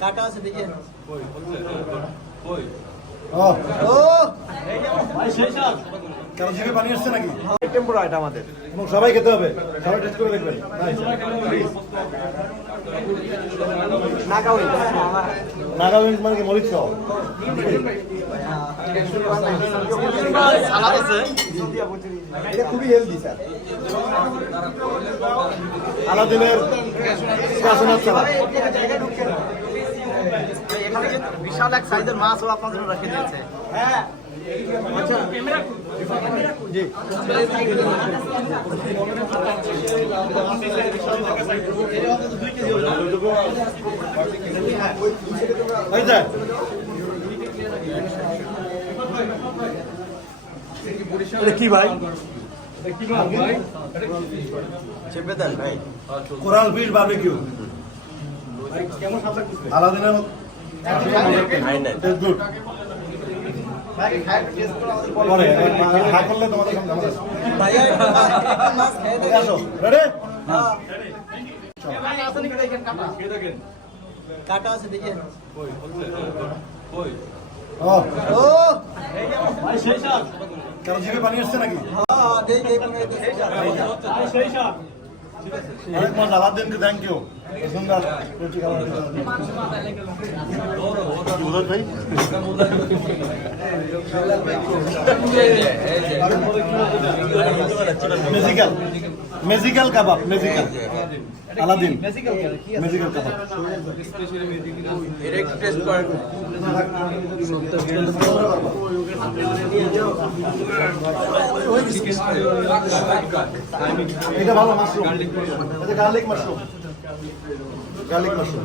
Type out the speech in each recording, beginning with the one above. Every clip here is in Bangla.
কাটা আছে দেখেন সবাই খেতে হবে সবাই টেস্ট করে দেখবেন নাগাও মানে কি মরিচ খাও সালাদ খুবই হেলদি স্যার আলাদিনের এখানে বিশাল এক সাইজের মাছও আপনার জন্য রেখে দিয়েছে হ্যাঁ এটা কি ভাই? চেপে দেন ভাই। কোরাল ফিশ বারবিকিউ আলাদিনের টেস্ট গুড পরে হা করলে ভাইয়া মাছ খেয়ে এই আসো রেডি কাটা? আছে দেখেন ও। ও! জিভে পানি আসছে নাকি? অনেক মজা আলাদিনকে থ্যাংক ইউ সুন্দর ভাই? Magical magical kebab magical Aladdin. Magical kebab. Taste এটা ভালো মাশরুম এটা garlic mushroom garlic mushroom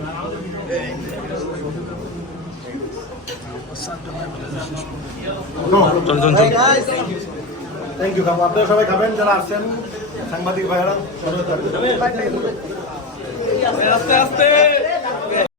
thank you খাব। আপনারা সবাই খাবেন যারা আসছেন সাংবাদিক ভাইয়েরা আস্তে আস্তে।